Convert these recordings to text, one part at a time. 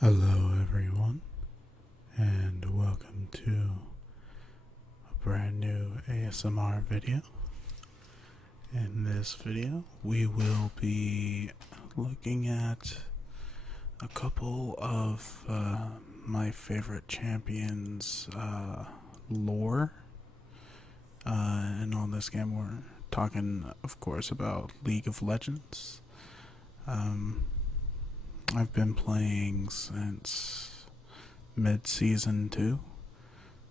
Hello, everyone, and welcome to a brand new ASMR video. In this video, we will be looking at a couple of my favorite champions' lore. And on this game, we're talking, of course, about League of Legends. Um, I've been playing since mid-season 2,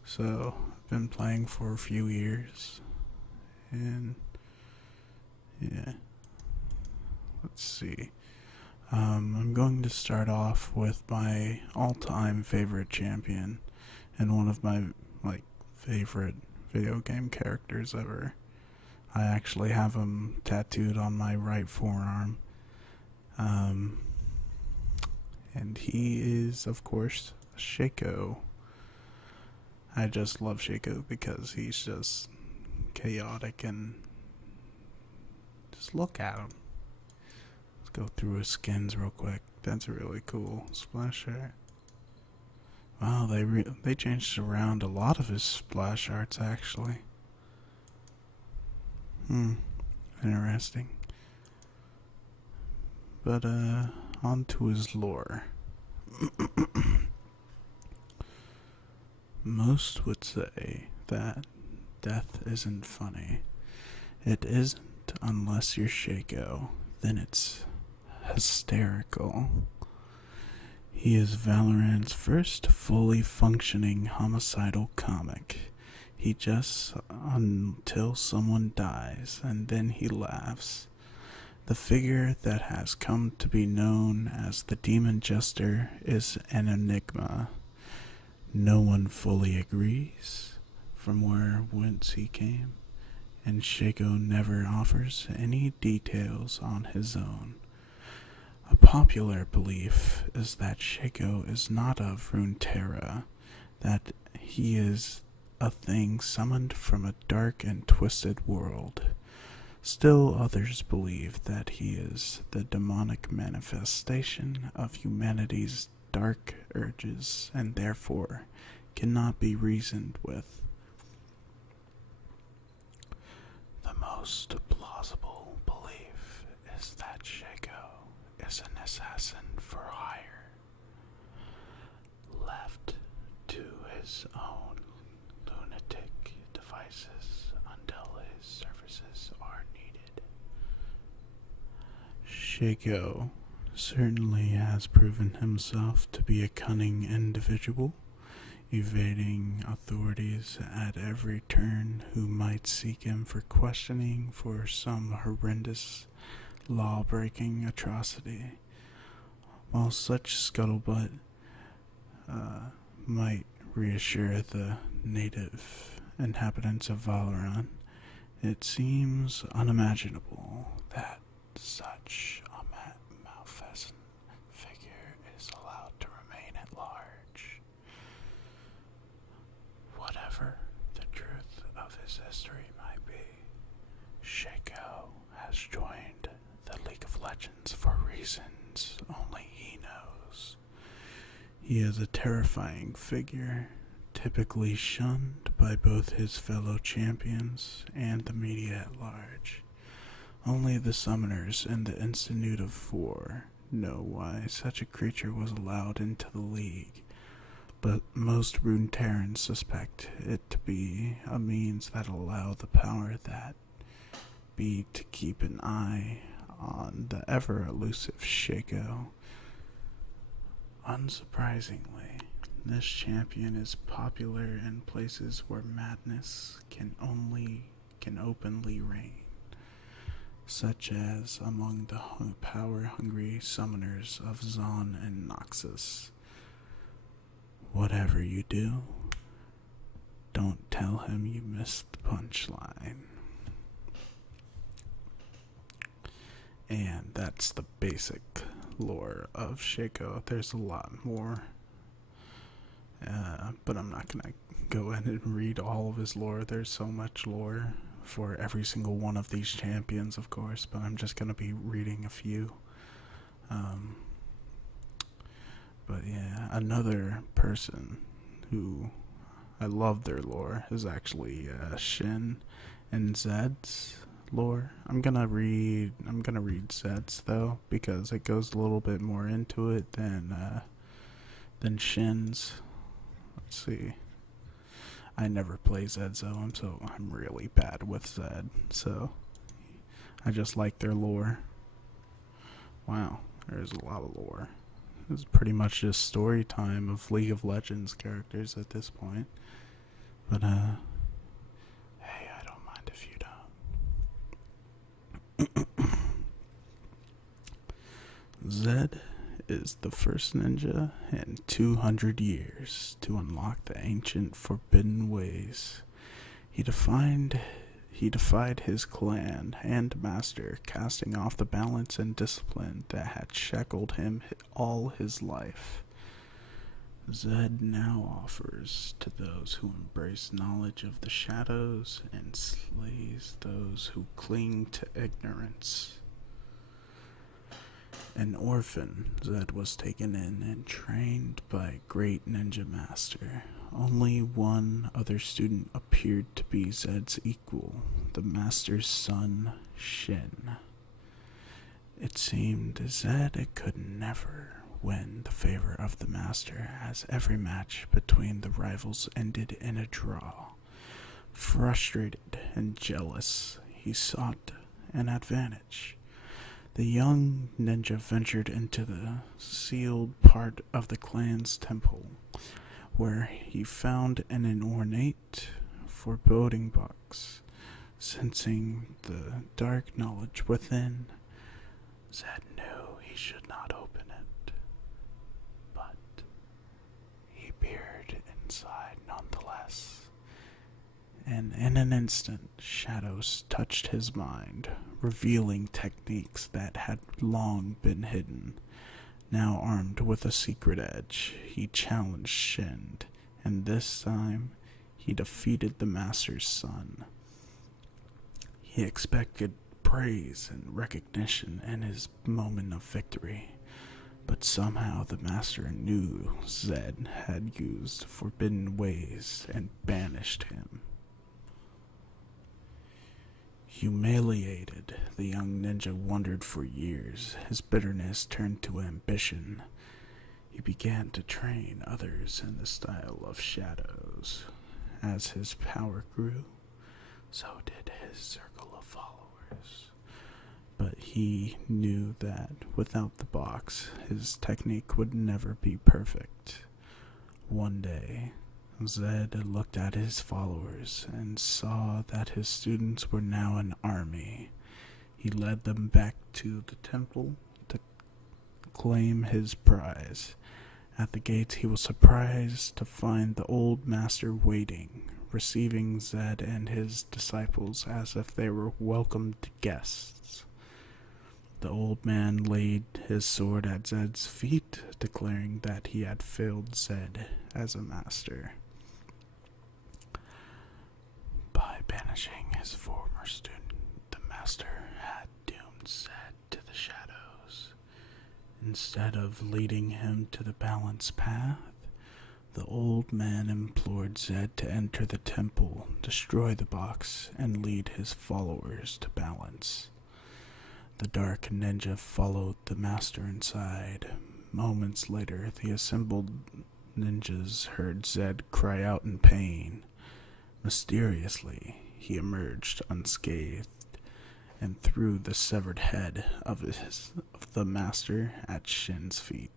so I've been playing for a few years, and yeah, let's see. I'm going to start off with my all-time favorite champion and one of my favorite video game characters ever. I actually have him tattooed on my right forearm. Um, and he is, of course, Shaco. I just love Shaco because he's just chaotic and just look at him. Let's go through his skins real quick. That's really cool. Splash art. Wow, they changed around a lot of his splash arts actually. Interesting. But on to his lore. Most would say that death isn't funny. It isn't unless you're Shaco. Then it's hysterical. He is Valorant's first fully functioning homicidal comic. He just until someone dies, and then he laughs. The figure that has come to be known as the Demon Jester is an enigma. No one fully agrees from whence he came, and Shaco never offers any details on his own. A popular belief is that Shaco is not of Runeterra, that he is a thing summoned from a dark and twisted world. Still others believe that he is the demonic manifestation of humanity's dark urges and therefore cannot be reasoned with. The most plausible belief is that Shaco is an assassin for hire, left to his own lunatic devices until his services are needed. Shaco certainly has proven himself to be a cunning individual, evading authorities at every turn who might seek him for questioning for some horrendous law-breaking atrocity. While such scuttlebutt might reassure the native inhabitants of Valorant, it seems unimaginable that such a malfeasant figure is allowed to remain at large. Whatever the truth of his history might be, Shaco has joined the League of Legends for reasons only he knows. He is a terrifying figure, typically shunned by both his fellow champions and the media at large. Only the summoners and the Institute of War know why such a creature was allowed into the League, but most Runeterrans suspect it to be a means that allow the power that be to keep an eye on the ever-elusive Shaco. Unsurprisingly, this champion is popular in places where madness can openly reign, such as among the power-hungry summoners of Zon and Noxus. Whatever you do, don't tell him you missed the punchline. And that's the basic lore of Shaco. There's a lot more, but I'm not gonna go in and read all of his lore. There's so much lore for every single one of these champions, of course, but I'm just gonna be reading a few. But yeah, another person who I love their lore is actually Shin and Zed's lore. I'm gonna read Zed's though because it goes a little bit more into it than Shin's. Let's see. I never play Zed, so I'm really bad with Zed. So I just like their lore. Wow, there's a lot of lore. It's pretty much just story time of League of Legends characters at this point. But hey, I don't mind if you don't. Zed is the first ninja in 200 years to unlock the ancient forbidden ways. He defied his clan and master, casting off the balance and discipline that had shackled him all his life. Zed now offers to those who embrace knowledge of the shadows and slays those who cling to ignorance. An orphan, Zed was taken in and trained by a great ninja master. Only one other student appeared to be Zed's equal, the master's son, Shin. It seemed Zed could never win the favor of the master, as every match between the rivals ended in a draw. Frustrated and jealous, he sought an advantage. The young ninja ventured into the sealed part of the clan's temple, where he found an ornate, foreboding box. Sensing the dark knowledge within, Zed knew he should not open it, but he peered inside nonetheless. And in an instant, shadows touched his mind, revealing techniques that had long been hidden. Now armed with a secret edge, he challenged Shin, and this time he defeated the master's son. He expected praise and recognition in his moment of victory, but somehow the master knew Zed had used forbidden ways and banished him. Humiliated, the young ninja wondered for years. His bitterness turned to ambition. He began to train others in the style of shadows. As his power grew, so did his circle of followers. But he knew that without the box, his technique would never be perfect. One day, Zed looked at his followers and saw that his students were now an army. He led them back to the temple to claim his prize. At the gates, he was surprised to find the old master waiting, receiving Zed and his disciples as if they were welcomed guests. The old man laid his sword at Zed's feet, declaring that he had failed Zed as a master. By banishing his former student, the master had doomed Zed to the shadows. Instead of leading him to the balanced path, the old man implored Zed to enter the temple, destroy the box, and lead his followers to balance. The dark ninja followed the master inside. Moments later, the assembled ninjas heard Zed cry out in pain. Mysteriously, he emerged unscathed and threw the severed head of the master at Shin's feet.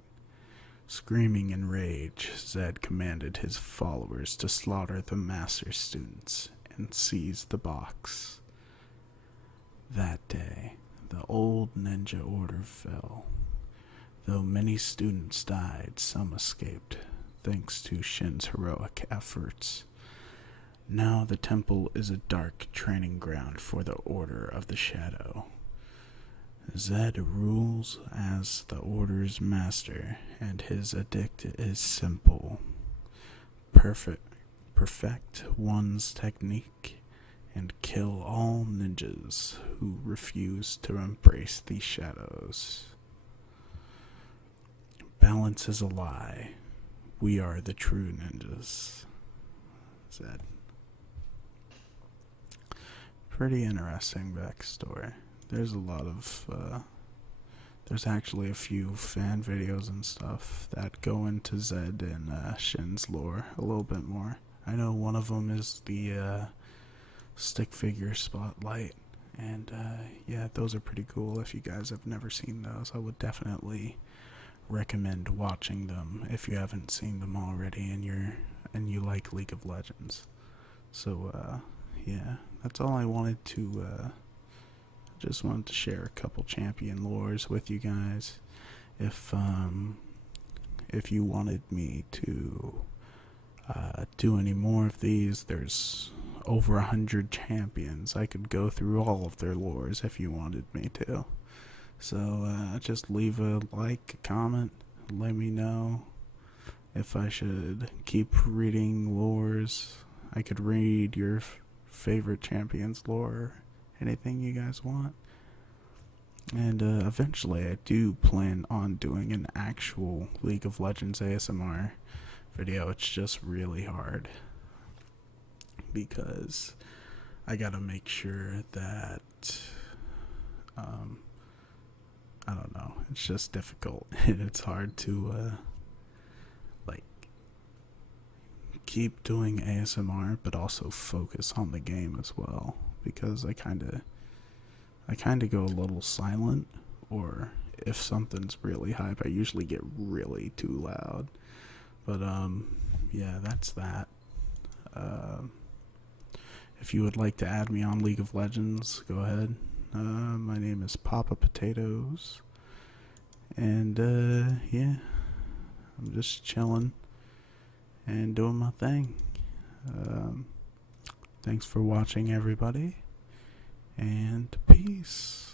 Screaming in rage, Zed commanded his followers to slaughter the master's students and seize the box. That day, the old ninja order fell. Though many students died, some escaped, thanks to Shin's heroic efforts. Now the temple is a dark training ground for the Order of the Shadow. Zed rules as the Order's master, and his edict is simple. Perfect one's technique, and kill all ninjas who refuse to embrace the shadows. Silence is a lie. We are the true ninjas. Said. Pretty interesting backstory. There's a lot of, there's actually a few fan videos and stuff that go into Zed and Shin's lore a little bit more. I know one of them is the stick figure spotlight, and yeah, those are pretty cool. If you guys have never seen those, I would definitely recommend watching them if you haven't seen them already and you like League of Legends. So yeah, that's all I wanted to just wanted to share a couple champion lores with you guys. If you wanted me to do any more of these, there's over 100 champions. I could go through all of their lores if you wanted me to. So just leave a like, a comment, let me know if I should keep reading lores. I could read your favorite champion's lore, anything you guys want. And eventually I do plan on doing an actual League of Legends ASMR video. It's just really hard because I gotta make sure that I don't know, it's just difficult and it's hard to like keep doing ASMR but also focus on the game as well, because I kinda go a little silent, or if something's really hype I usually get really too loud. But yeah, that's that. If you would like to add me on League of Legends, go ahead. My name is Papa Potatoes, and yeah, I'm just chilling and doing my thing. Thanks for watching, everybody, and peace.